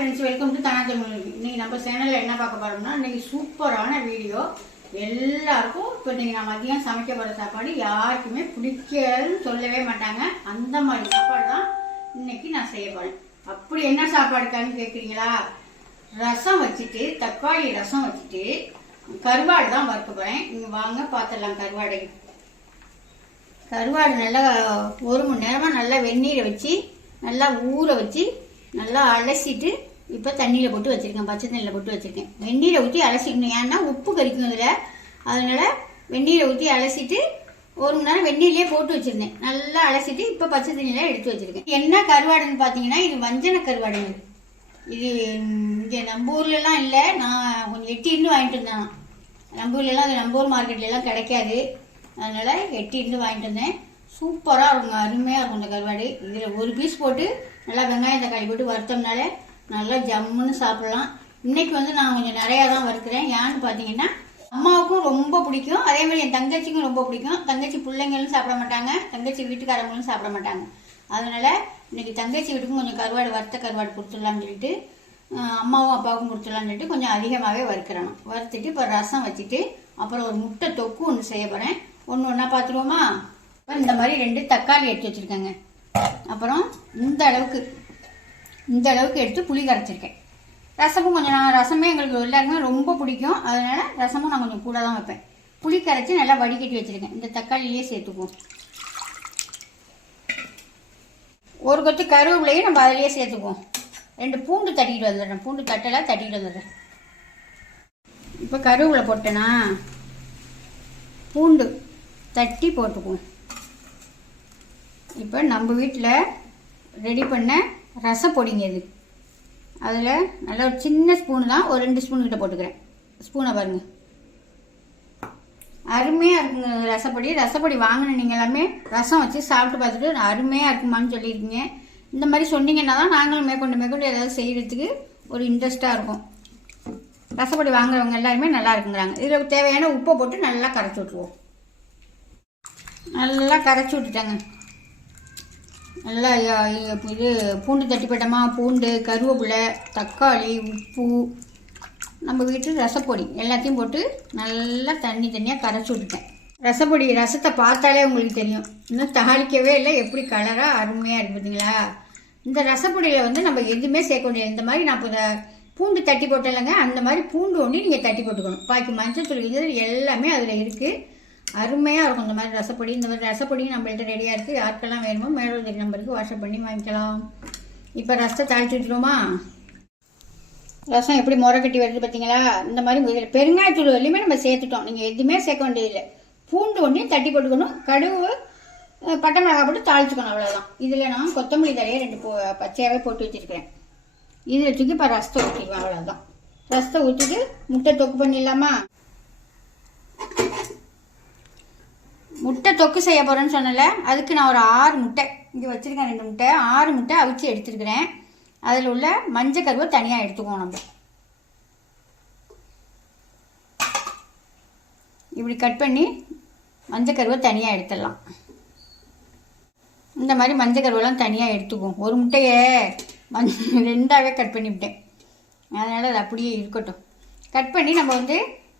Friends welcome to Tanaji Tamil இன்னைக்கு நம்ம சேனலில் என்ன பார்க்க போகிறோம்னா இன்னைக்கு சூப்பரான வீடியோ எல்லாருக்கும் இப்போ இன்னைக்கு நான் மதியம் சமைக்க போகிற சாப்பாடு யாருக்குமே பிடிக்காதுன்னு சொல்லவே மாட்டாங்க. அந்த மாதிரி சாப்பாடு தான் இன்னைக்கு நான் செய்ய போகிறேன் அப்படி என்ன சாப்பாடுக்கான்னு கேட்குறீங்களா ரசம் வச்சுட்டு தக்காளி ரசம் வச்சுட்டு கருவாடு தான் வறுக்க போகிறேன் இங்கே வாங்க பார்த்துடலாம் கருவாடை. கருவாடு நல்லா ஒரு மணி நேரமாக நல்லா வெந்நீரை வச்சு நல்லா ஊற வச்சு நல்லா அலசிட்டு இப்போ தண்ணியில் போட்டு வச்சுருக்கேன் பச்சை தண்ணியில் போட்டு வச்சுருக்கேன். வெந்நீரை ஊற்றி அலசிக்கணும். ஏன்னா உப்பு கறிக்கும் இதில். அதனால் வெந்நீரை ஊற்றி அலசிட்டு ஒரு மணி நேரம் வெந்நீர்லேயே போட்டு வச்சுருந்தேன். நல்லா அலசிட்டு இப்போ பச்சை தண்ணியில் எடுத்து வச்சுருக்கேன். என்ன கருவாடுன்னு பார்த்தீங்கன்னா இது வஞ்சன கருவாடுங்க. இது இங்கே நம்ம ஊர்லலாம் இல்லை. நான் கொஞ்சம் எட்டின்னு வாங்கிட்டு வந்தேன். நான். நம்ம ஊர்லலாம் அது நம்ம ஊர் மார்க்கெட்லலாம் கிடைக்காது. அதனால் எட்டின்னு வாங்கிட்டு வந்தேன். சூப்பராக இருக்கும். அருமையாக இருக்கும் இந்த கருவாடு. இதில் ஒரு பீஸ் போட்டு நல்லா வெங்காயம் தக்காளி போட்டு வறுத்தோம்னாலே நல்லா ஜம்முன்னு சாப்பிடலாம். இன்னைக்கு வந்து நான் கொஞ்சம் நிறையா தான் வறுக்கிறேன். ஏன்னு பார்த்தீங்கன்னா அம்மாவுக்கும் ரொம்ப பிடிக்கும். அதே மாதிரி என் தங்கச்சிக்கும் ரொம்ப பிடிக்கும். தங்கச்சி பிள்ளைங்களும் சாப்பிட மாட்டாங்க. தங்கச்சி வீட்டுக்காரங்களும் சாப்பிட மாட்டாங்க. அதனால் இன்னைக்கு தங்கச்சி வீட்டுக்கும் கொஞ்சம் கருவாடு வறுத்த கருவாடு கொடுத்துடலாம்னு சொல்லிட்டு அம்மாவும் அப்பாவுக்கும் கொடுத்துடலாம்னு சொல்லிட்டு கொஞ்சம் அதிகமாகவே வறுக்கிறணும் வறுத்துட்டு இப்போ ரசம் வச்சுட்டு அப்புறம் ஒரு முட்டை தொக்கு ஒன்று செய்ய போகிறேன் ஒன்று ஒன்றா பார்த்துருவோமா? இப்போ இந்த மாதிரி ரெண்டு தக்காளி எடுத்து வச்சுருக்கேங்க. அப்புறம் இந்த அளவுக்கு இந்த அளவுக்கு எடுத்து புளி கரைச்சிருக்கேன். ரசமும் கொஞ்சம் நான் ரசமே எங்களுக்கு எல்லாருக்குமே ரொம்ப பிடிக்கும். அதனால ரசமும் நான் கொஞ்சம் கூட தான் வைப்பேன். புளி கரைச்சி நல்லா வடிகட்டி வச்சுருக்கேன். இந்த தக்காளியிலே சேர்த்துக்குவோம். ஒரு கொத்து கருவேப்பிலையும் நம்ம அதிலேயே சேர்த்துக்குவோம். ரெண்டு பூண்டு தட்டிட்டு வந்துடுறேன். பூண்டு தட்டலாம் தட்டிட்டு வந்துடுறேன். இப்போ கருவேப்பிலை போட்டேனா? பூண்டு தட்டி போட்டுக்குவோம். இப்போ நம்ம வீட்டில் ரெடி பண்ண ரசப்பொடிங்க இது. அதில் நல்ல ஒரு சின்ன ஸ்பூனு தான் ஒரு ரெண்டு ஸ்பூன் கிட்ட போட்டுக்கிறேன். ஸ்பூனை பாருங்கள் அருமையாக இருக்குங்க ரசப்பொடி. ரசப்பொடி வாங்கின நீங்கள் எல்லாமே ரசம் வச்சு சாப்பிட்டு பார்த்துட்டு அருமையாக இருக்குமான்னு சொல்லியிருக்கீங்க. இந்த மாதிரி சொன்னீங்கன்னா தான் நாங்களும் மேற்கொண்டு மேற்கொண்டு ஏதாவது செய்கிறதுக்கு ஒரு இன்ட்ரெஸ்ட்டாக இருக்கும். ரசப்பொடி வாங்குறவங்க எல்லாருமே நல்லா இருக்குங்கிறாங்க. இதில் தேவையான உப்பை போட்டு நல்லா கரைச்சி விட்ருவோம் நல்லா கரைச்சி விட்டுட்டேங்க. நல்லா இது பூண்டு தட்டி போட்டோமா பூண்டு கருவேப்பிலை தக்காளி உப்பு. நம்ம வீட்டு ரசப்பொடி எல்லாத்தையும் போட்டு நல்லா தண்ணி தண்ணியாக கரைச்சி விட்டுட்டேன். ரசப்பொடி ரசத்தை பார்த்தாலே உங்களுக்கு தெரியும். இன்னும் தாளிக்கவே இல்லை. எப்படி கலராக அருமையாக இருக்கு இந்த ரசப்பொடியில் வந்து நம்ம எதுவுமே சேர்க்க முடியாது இந்த மாதிரி நான் இப்போ பூண்டு தட்டி போட்டேன்லங்க அந்த மாதிரி பூண்டு ஒன்று நீங்கள் தட்டி போட்டுக்கணும். பாக்கி மஞ்சள் தூள் இது எல்லாமே அதில் இருக்குது அருமையாக இருக்கும் இந்த மாதிரி ரசப்பொடி. இந்த மாதிரி ரசப்பொடி நம்மள்ட்ட ரெடியாக இருக்குது யாருக்கெல்லாம் வேணுமோ மேலோதரி நம்பருக்கு வாட்ஸ்அப் பண்ணி வாங்கிக்கலாம். இப்போ ரசத்தை தாளித்து விட்டுருவோமா ரசம் எப்படி முறை கட்டி வருது பார்த்தீங்களா இந்த மாதிரி இதில் பெருங்காயத்தூள் வரையுமே நம்ம சேர்த்துட்டோம். நீங்கள் எதுவுமே சேர்க்க வேண்டியதில்லை. பூண்டு ஒன்றையும் தட்டி போட்டுக்கணும். கடுகு பட்டை மிளகாய் போட்டு தாளிச்சுக்கணும் அவ்வளோதான் இதில் நான் கொத்தமல்லி தரையை ரெண்டு போ பச்சையாகவே போட்டு வச்சுருக்கிறேன். இதில் தூக்கி இப்போ ரசத்தை ஊற்றிக்குவேன் அவ்வளோதான் ரசத்தை ஊற்றிட்டு முட்டை தொக்கு பண்ணிடலாமா? முட்டை தொக்கு செய்ய போகிறேன்னு சொன்னல அதுக்கு நான் ஒரு ஆறு முட்டை. இங்கே வச்சுருக்கேன் ரெண்டு முட்டை ஆறு முட்டை அவிச்சு எடுத்துருக்கிறேன். அதில் உள்ள மஞ்சள் கருவை தனியாக எடுத்துக்குவோம் நம்ம. இப்படி கட் பண்ணி மஞ்சள் கருவை தனியாக எடுத்துடலாம். இந்த மாதிரி மஞ்சள் கருவெல்லாம் தனியாக எடுத்துக்குவோம். ஒரு முட்டையை மஞ் ரெண்டாகவே கட் பண்ணிவிட்டேன். அதனால் அது அப்படியே இருக்கட்டும். கட் பண்ணி நம்ம வந்து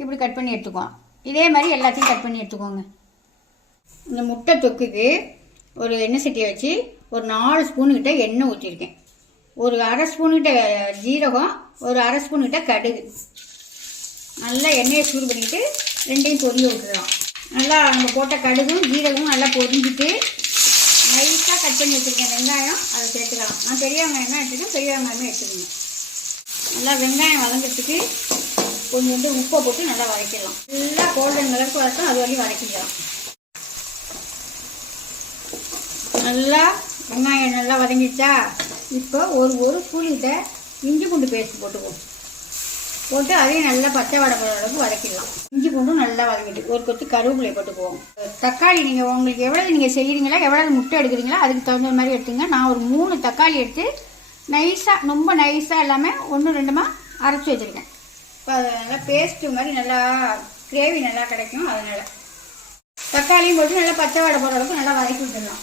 இப்படி கட் பண்ணி எடுத்துக்குவோம். இதே மாதிரி எல்லாத்தையும் கட் பண்ணி எடுத்துக்கோங்க. இந்த முட்டை தொக்குக்கு ஒரு எண்ணெய் சட்டியை வச்சு ஒரு நாலு ஸ்பூன் கிட்ட எண்ணெய் ஊற்றிருக்கேன் ஒரு அரை ஸ்பூன் கிட்ட ஜீரகம் ஒரு அரை ஸ்பூன் கிட்ட கடுகு. நல்லா எண்ணெயை சூடு பண்ணிக்கிட்டு ரெண்டையும் பொரிய விட்டுறோம் நல்லா நம்ம போட்ட கடுகும் ஜீரகமும் நல்லா பொரிஞ்சிட்டு லைட்டாக கட் பண்ணி வச்சுருக்கேன் வெங்காயம் அதை சேர்த்துக்கலாம். நான் பெரிய வெங்காயம் தான் எடுத்துக்கேன் பெரிய வெங்காயமே எடுத்துக்கோங்க. நல்லா வெங்காயம் வதங்கிறதுக்கு வந்து உப்பை போட்டு நல்லா வதக்கிடலாம். நல்லா கோல்டன் கலருக்கு வதக்கும் அது வரையும் வதக்கிக்கலாம். நல்லா வெங்காயம் நல்லா வதங்கிடுச்சா? இப்போ ஒரு ஒரு ஸ்பூன்கிட்ட இஞ்சி பூண்டு பேஸ்ட் போட்டுக்குவோம். போட்டு அதையும் நல்லா பச்சை வடை போடுற அளவுக்கு வதக்கிடலாம். இஞ்சி பூண்டும் நல்லா வதங்கிட்டு ஒரு கொத்து கருவேப்பிலை போட்டுக்குவோம். தக்காளி நீங்கள் உங்களுக்கு எவ்வளவு நீங்கள் செய்கிறீங்களா எவ்வளவு முட்டை எடுக்கிறீங்களோ அதுக்கு தகுந்த மாதிரி எடுத்துங்க. நான் ஒரு மூணு தக்காளி எடுத்து நைஸாக ரொம்ப நைஸாக எல்லாமே ஒன்று ரெண்டுமா அரைச்சி வச்சுருக்கேன். இப்போ அது நல்லா பேஸ்ட்டு மாதிரி நல்லா கிரேவி நல்லா கிடைக்கும் அதனால். தக்காளியும் போட்டு நல்லா பச்சை வடை போடுற அளவுக்கு நல்லா வதக்கி விட்டுடலாம்.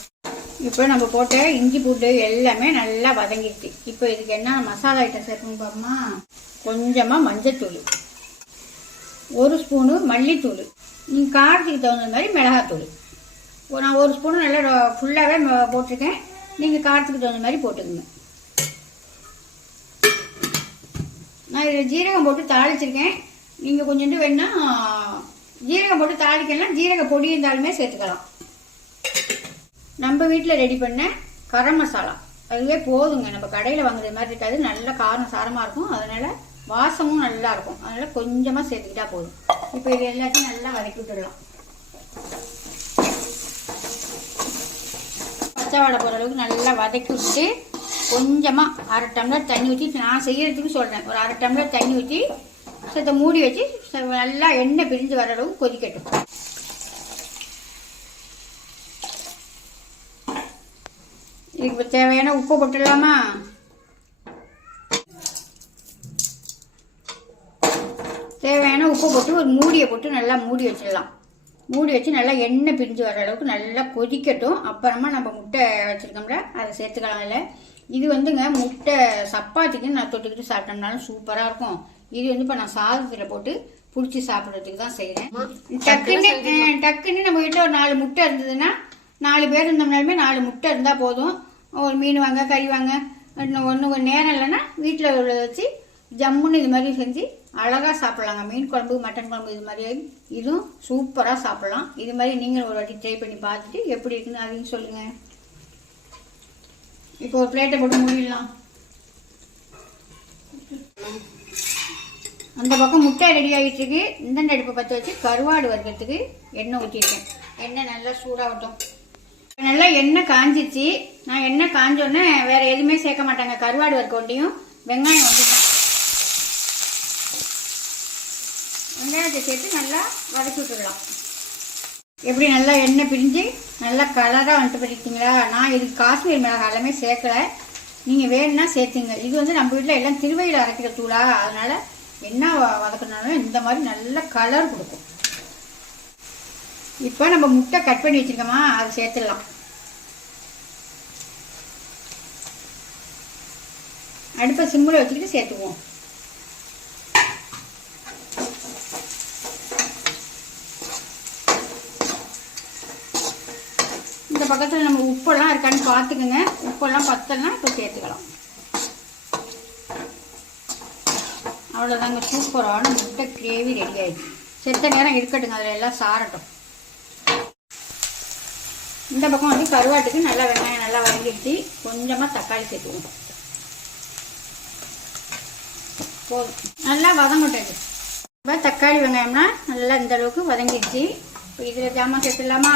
இப்போ நம்ம போட்ட இஞ்சி பூண்டு எல்லாமே நல்லா வதங்கிடுச்சு. இப்போ இதுக்கு என்ன மசாலா ஐட்டம் சேர்க்கணும் பாருமா? கொஞ்சமாக மஞ்சத்தூள். ஒரு ஸ்பூனு மல்லித்தூள். நீங்கள் காரத்துக்கு தகுந்த மாதிரி மிளகாத்தூள். ஒரு- நான் ஒரு ஸ்பூனு நல்லா ஃபுல்லாகவே போட்டிருக்கேன். நீங்கள் காரத்துக்கு தகுந்த மாதிரி போட்டுக்கோங்க. நான் இதில் ஜீரகம் போட்டு தாளிச்சிருக்கேன். நீங்கள் கொஞ்சோண்டு வேணால் ஜீரகம் போட்டு தாளிக்கலாம். ஜீரக பொடி இருந்தாலுமே சேர்த்துக்கலாம். நம்ம வீட்டில் ரெடி பண்ண கரம் மசாலா. அதுவே போதுங்க. நம்ம கடையில் வாங்குறது மாதிரி இருக்காது. நல்ல காரம் சாரமாக இருக்கும். அதனால வாசமும் நல்லா இருக்கும். அதனால கொஞ்சமாக சேர்த்துக்கிட்டா போதும். இப்போ இது எல்லாத்தையும் நல்லா வதக்கி விட்டுடலாம். பச்சை வாடை போகிற அளவுக்கு நல்லா வதக்கி விட்டு கொஞ்சமாக அரை டம்ளர் தண்ணி ஊற்றி நான் செய்யறதுக்கு சொல்கிறேன் ஒரு அரை டம்ளர் தண்ணி ஊற்றி சத்த மூடி வச்சு நல்லா எண்ணெய் பிரிஞ்சு வர அளவுக்கு கொதிக்கட்டும். இதுக்கு தேவையான உப்பு போட்டுடலாமா? தேவையான உப்பு போட்டு ஒரு மூடியை போட்டு நல்லா மூடி வச்சிடலாம். மூடி வச்சு நல்லா எண்ணெய் பிரிஞ்சு வர அளவுக்கு நல்லா கொதிக்கட்டும். அப்புறமா நம்ம முட்டை வச்சுருக்கோம்ல அதை சேர்த்துக்கலாம் இல்லை இது வந்துங்க முட்டை சப்பாத்திக்கு நான் தொட்டுக்கிட்டு சாப்பிட்டோம்னாலும் சூப்பராக இருக்கும். இது வந்து இப்போ நான் சாதத்தில் போட்டு பிடிச்சி சாப்பிட்றதுக்கு தான் செய்கிறேன் டக்குன்னு டக்குன்னு நம்ம வீட்டில் ஒரு நாலு முட்டை இருந்ததுன்னா நாலு பேர் இருந்தோம்னாலுமே நாலு முட்டை இருந்தால் போதும். ஒரு மீன் வாங்க கறி வாங்க. இன்னும் ஒன்று நேரம் இல்லைன்னா வீட்டில் உள்ளதை வச்சு ஜம்முன்னு இது மாதிரி செஞ்சு அழகாக சாப்பிட்லாங்க. மீன் குழம்பு மட்டன் குழம்பு இது மாதிரி இதுவும் சூப்பராக சாப்பிட்லாம். இது மாதிரி நீங்களும் ஒரு வாட்டி ட்ரை பண்ணி பார்த்துட்டு எப்படி இருக்குன்னு அதையும் சொல்லுங்கள் இப்போ ஒரு பிளேட்டை போட்டு மூடிடலாம். அந்த பக்கம் முட்டை ரெடி ஆகிட்டு இருக்கு. இந்த அடுப்பை பற்ற வச்சு கருவாடு வறுக்கிறதுக்கு எண்ணெய் ஊற்றிருக்கேன் எண்ணெய் நல்லா சூடாகட்டும். நல்லா எண்ணெய் காஞ்சிச்சு. நான் எண்ணெய் காஞ்சோன்னே வேற எதுவுமே சேர்க்க மாட்டாங்க. கருவாடு வறுக்கொண்டியும் வெங்காயம் வந்து வெங்காயத்தை சேர்த்து நல்லா வதக்கி விட்டுடலாம். எப்படி நல்லா எண்ணெய் பிரிஞ்சு நல்லா கலராக வந்துட்டு பண்ணிட்டீங்களா நான் இதுக்கு காஷ்மீர் மிளகாய் எல்லாமே சேர்க்கல. நீங்கள் வேணும்னா சேர்த்துங்க. இது வந்து நம்ம வீட்டில் எல்லாம் திருவையில் அரைக்கிற தூளா. அதனால் என்ன வ- இந்த மாதிரி நல்ல கலர் கொடுக்கும். இப்போ நம்ம முட்டை கட் பண்ணி வச்சிருக்கோமா அதை சேர்த்துடலாம். அடுப்பை சிம்மில் வச்சுக்கிட்டு சேர்த்துக்குவோம். இந்த பக்கத்தில் நம்ம உப்பெல்லாம் இருக்கான்னு பார்த்துக்குங்க. உப்பெல்லாம் பத்தலாம் இப்போ சேர்த்துக்கலாம். அவ்வளோதாங்க சூப்பரான முட்டை கிரேவி ரெடி ஆகிடுச்சு செத்த நேரம் இருக்கட்டுங்க அதில் எல்லாம் சாரட்டும். இந்த பக்கம் வந்து கருவாட்டுக்கு நல்லா வெங்காயம் நல்லா வதங்கிடுச்சு. கொஞ்சமாக தக்காளி சேர்த்துவோம் போதும் நல்லா வதங்கட்டும் இப்போ தக்காளி வெங்காயம்னா நல்லா இந்த அளவுக்கு வதங்கிடுச்சு. இப்போ இதில் ஜாமான் சேர்த்துடலாமா?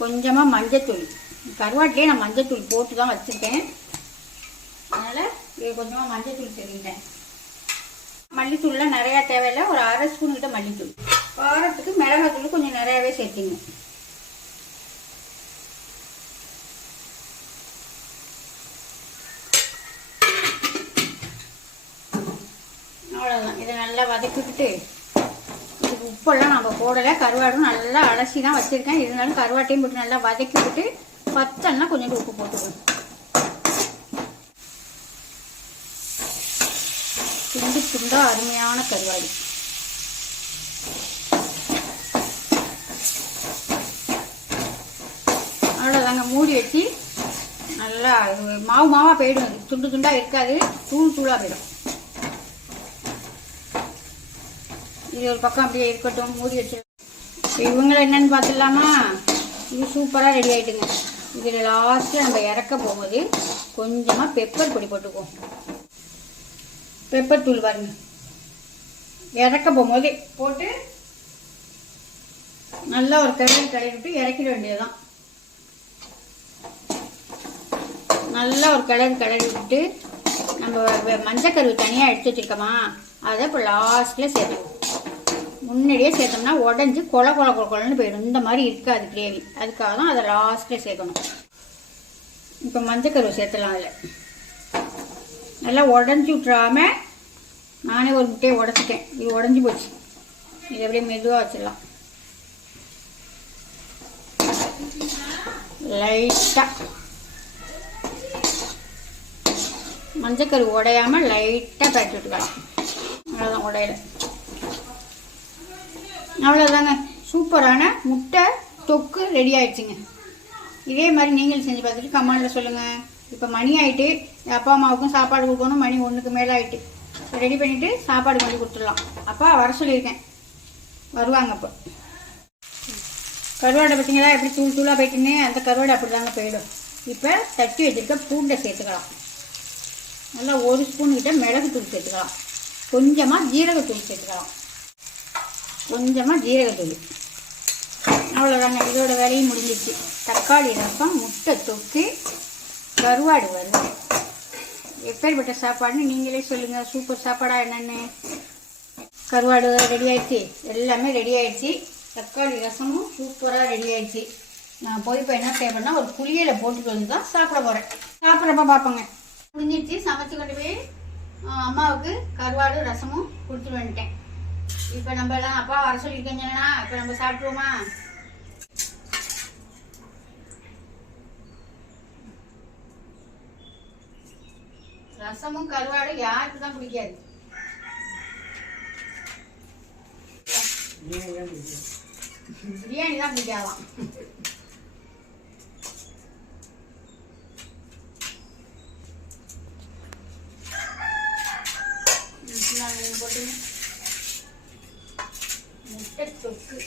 கொஞ்சமாக மஞ்சத்தூள். கருவாட்டிலே நான் மஞ்சத்தூள் போட்டு தான் வச்சுருக்கேன். அதனால் இது கொஞ்சமாக மஞ்சத்தூள் சேர்த்துக்கிட்டேன். மல்லித்தூள்லாம் நிறையா தேவையில்லை. ஒரு அரை ஸ்பூன் கிட்ட மல்லித்தூள். காரத்துக்கு மிளகாத்தூள் கொஞ்சம் நிறையாவே சேர்த்திங்க அவ்வளோதான் இதை நல்லா வதக்கிவிட்டு இதுக்கு உப்பெல்லாம் நம்ம போடலை. கருவாடும் நல்லா அலசி தான் வச்சுருக்கேன். இருந்தாலும் கருவாட்டையும் போட்டு நல்லா வதக்கி பத்தன்னா கொஞ்சோண்டு உப்பு போட்டுக்கணும். துண்டு துண்டா அருமையான கருவாடு. அவ்வளோதாங்க மூடி வச்சு நல்லா மாவு மாவாக போயிடும். துண்டு துண்டாக இருக்காது. தூள் தூளாக போயிடும். இது ஒரு பக்கம் அப்படியே இருக்கட்டும் மூடி வச்சிருக்கோம் இவங்களை என்னன்னு பார்த்துடலாமா? இது சூப்பராக ரெடி ஆகிட்டுங்க இதில் லாஸ்ட்டில் நம்ம இறக்க போகும்போது கொஞ்சமாக பெப்பர் பொடி போட்டுக்குவோம். பெப்பர் தூள் பாருங்க. இறக்க போகும்போது போட்டு நல்லா ஒரு கடையில் கடையில் விட்டு இறக்கிட வேண்டியதுதான். நல்லா ஒரு கலர் கலரி விட்டு நம்ம வெ- மஞ்சக்கருவு தனியாக எடுத்து வச்சுருக்கோமா? அதை இப்போ லாஸ்ட்டில் சேர்த்துக்குவோம். முன்னாடியே சேர்த்தோம்னா உடஞ்சி கொல கொல கொல கொலன்னு போயிடும். இந்த மாதிரி இருக்காது கிரேவி. அதுக்காக தான் அதை லாஸ்ட்டில் சேர்க்கணும். இப்போ மஞ்சக்கருவு சேர்த்துலாம் அதில். நல்லா உடஞ்சி விட்றாம நானே ஒரு முட்டையை உடச்சிட்டேன். இது உடஞ்சி போச்சு. இது அப்படியே மெதுவாக வச்சிடலாம். லைட்டாக மஞ்சக்கரு உடையாம லைட்டாக பரட்டி விட்டுக்கலாம். அவ்வளோதான் உடையில. அவ்வளோதாங்க சூப்பரான முட்டை தொக்கு ரெடி ஆயிடுச்சுங்க. இதே மாதிரி நீங்களும் செஞ்சு பார்த்துட்டு கமெண்டில் சொல்லுங்கள் இப்போ மணி ஆகிட்டு அப்பா அம்மாவுக்கும் சாப்பாடு கொடுக்கணும் மணி ஒன்றுக்கு மேலே ஆகிட்டு ரெடி பண்ணிவிட்டு சாப்பாடு கொண்டு கொடுத்துடலாம். அப்பா வர சொல்லியிருக்கேன். வருவாங்க அப்போ. கருவாடை பார்த்தீங்களா எப்படி தூள் தூளாக போயிட்டுன்னு அந்த கருவாடை அப்படி தாங்க போயிடும். இப்போ தட்டி வச்சுருக்க பூண்டை சேர்த்துக்கலாம். நல்லா ஒரு ஸ்பூன் கிட்ட மிளகு தூள் சேர்த்துக்கலாம். கொஞ்சமாக ஜீரகத்தூள் சேர்த்துக்கலாம். கொஞ்சமாக ஜீரகத்தூள். அவ்வளோதாங்க இதோட வேலையும் முடிஞ்சிச்சு தக்காளி ரசம் முட்டை தொக்கு கருவாடு வருது எப்பேற்பட்ட சாப்பாடுன்னு நீங்களே சொல்லுங்கள் சூப்பர் சாப்பாடாக என்னென்னு. கருவாடு ரெடி ஆயிடுச்சு. எல்லாமே ரெடி ஆயிடுச்சு. தக்காளி ரசமும் சூப்பராக ரெடி ஆயிடுச்சு. நான் போய் இப்போ என்ன செய்யணும்னா ஒரு புளியலை போட்டுட்டு வந்து தான் சாப்பிட போகிறேன் சாப்பிட்றப்ப பார்ப்போங்க. முடிஞ்சிடுச்சு. சமைச்சு கொண்டு போய் அம்மாவுக்கு கருவாடு ரசமும் கொடுத்துட்டு வந்துட்டேன். இப்போ நம்ம எல்லாம் அப்பா வர சொல்லியிருக்கேங்கன்னா இப்போ நம்ம சாப்பிட்ருவோமா ரசமும் கருவாடும் யாருக்கு தான் பிடிக்காது. பிரியாணி தான் பிடிக்காதான் இந்தாங்க, இதை போட்டுங்க. முட்டை தொக்கு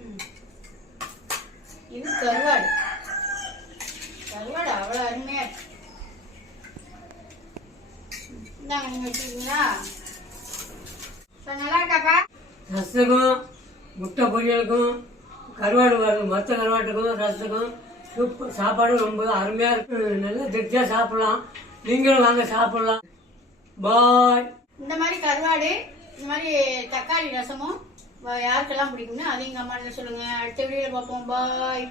ம். இது கருவாடு. கருவாடு அவ்வளோ அருமையா இருக்கு. இந்தாங்க நீங்க வச்சுருக்கீங்களா? நல்லா இருக்காப்பா? ரசத்துக்கும் முட்டை பொரியலுக்கும் கருவாடு வரும் மற்ற கருவாட்டுக்கும் ரசத்துக்கும் சூப்பர் சாப்பாடு ரொம்ப அருமையாக இருக்கு. நல்லா திருப்தியாக சாப்பிடலாம். நீங்களும் வாங்க சாப்பிடலாம். பாய் இந்த மாதிரி கருவாடு இந்த மாதிரி தக்காளி ரசமும் யாருக்கெல்லாம் பிடிக்கும்னு அதையும் கமெண்ட்ல சொல்லுங்க. அடுத்த வீடியோவில் பார்ப்போம். பாய்